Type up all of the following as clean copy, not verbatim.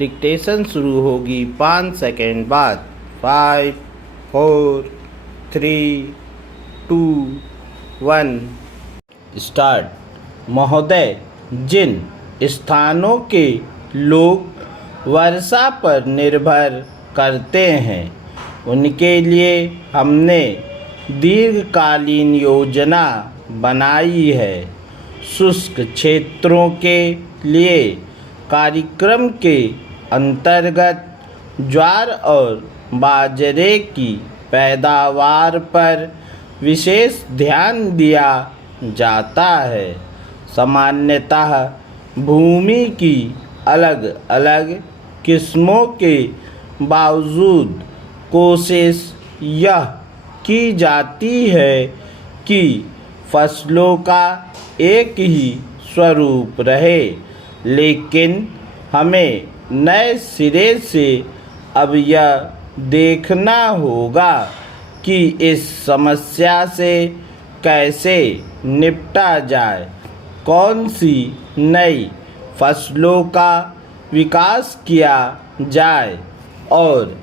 Dictation शुरू होगी 5 second बाद। 5 4 3 2 1 स्टार्ट। महोदय, जिन स्थानों के लोग वर्षा पर निर्भर करते हैं उनके लिए हमने दीर्घकालीन योजना बनाई है। शुष्क क्षेत्रों के लिए कार्यक्रम के अंतर्गत ज्वार और बाजरे की पैदावार पर विशेष ध्यान दिया जाता है। सामान्यतः भूमि की अलग अलग किस्मों के बावजूद कोशिश यह की जाती है कि फसलों का एक ही स्वरूप रहे, लेकिन हमें नए सिरे से अब यह देखना होगा कि इस समस्या से कैसे निपटा जाए। कौन सी नई फसलों का विकास किया जाए और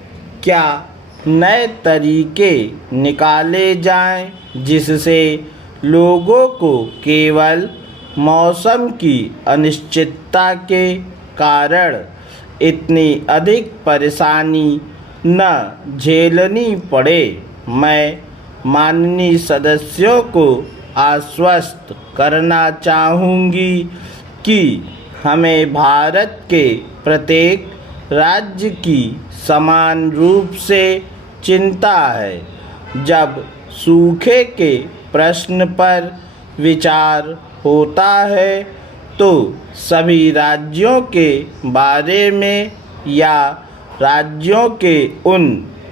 क्या नए तरीके निकाले जाएं जिससे लोगों को केवल मौसम की अनिश्चितता के कारण इतनी अधिक परेशानी न झेलनी पड़े। मैं माननीय सदस्यों को आश्वस्त करना चाहूँगी कि हमें भारत के प्रत्येक राज्य की समान रूप से चिंता है। जब सूखे के प्रश्न पर विचार होता है तो सभी राज्यों के बारे में या राज्यों के उन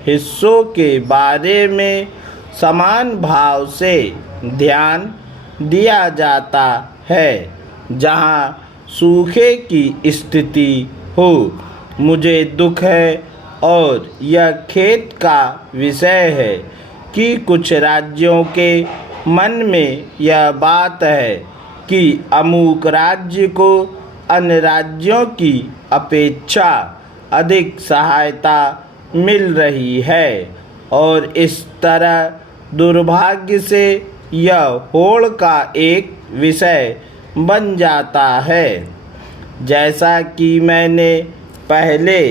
हिस्सों के बारे में समान भाव से ध्यान दिया जाता है जहां सूखे की स्थिति हो। मुझे दुख है और यह खेद का विषय है कि कुछ राज्यों के मन में यह बात है कि अमुक राज्य को अन्य राज्यों की अपेक्षा अधिक सहायता मिल रही है और इस तरह दुर्भाग्य से यह होड़ का एक विषय बन जाता है। जैसा कि मैंने पहले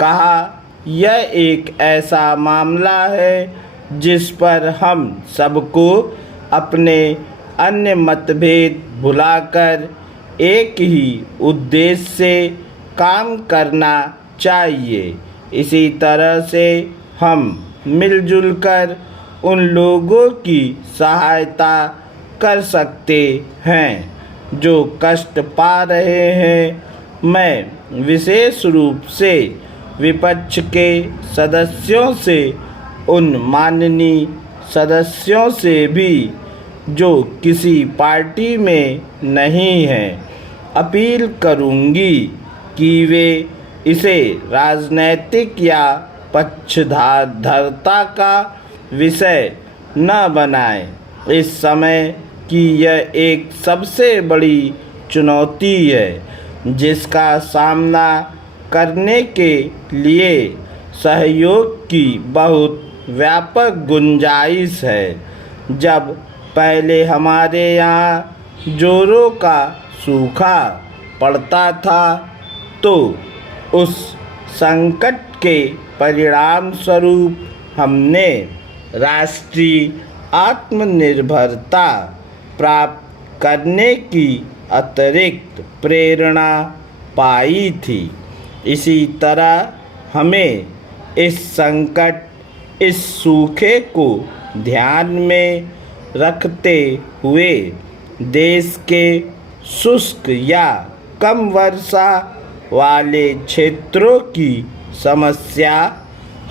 कहा, यह एक ऐसा मामला है जिस पर हम सबको अपने अन्य मतभेद भुलाकर एक ही उद्देश्य से काम करना चाहिए। इसी तरह से हम मिलजुल कर उन लोगों की सहायता कर सकते हैं जो कष्ट पा रहे हैं। मैं विशेष रूप से विपक्ष के सदस्यों से, उन माननीय सदस्यों से भी जो किसी पार्टी में नहीं हैं, अपील करूंगी कि वे इसे राजनैतिक या पक्षधरता का विषय न बनाएं। इस समय की यह एक सबसे बड़ी चुनौती है जिसका सामना करने के लिए सहयोग की बहुत व्यापक गुंजाइश है। जब पहले हमारे यहाँ जोरों का सूखा पड़ता था तो उस संकट के परिणाम स्वरूप हमने राष्ट्रीय आत्मनिर्भरता प्राप्त करने की अतिरिक्त प्रेरणा पाई थी। इसी तरह हमें इस संकट, इस सूखे को ध्यान में रखते हुए देश के शुष्क या कम वर्षा वाले क्षेत्रों की समस्या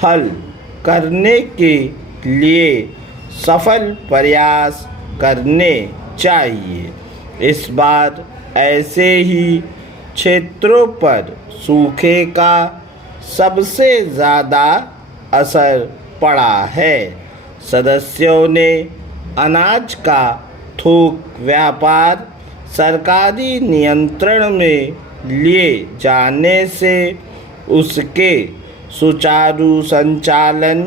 हल करने के लिए सफल प्रयास करने चाहिए। इस बार ऐसे ही क्षेत्रों पर सूखे का सबसे ज़्यादा असर पड़ा है। सदस्यों ने अनाज का थोक व्यापार सरकारी नियंत्रण में लिए जाने से उसके सुचारू संचालन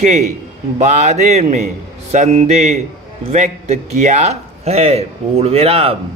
के बारे में संदेह व्यक्त किया है। पूर्ण विराम।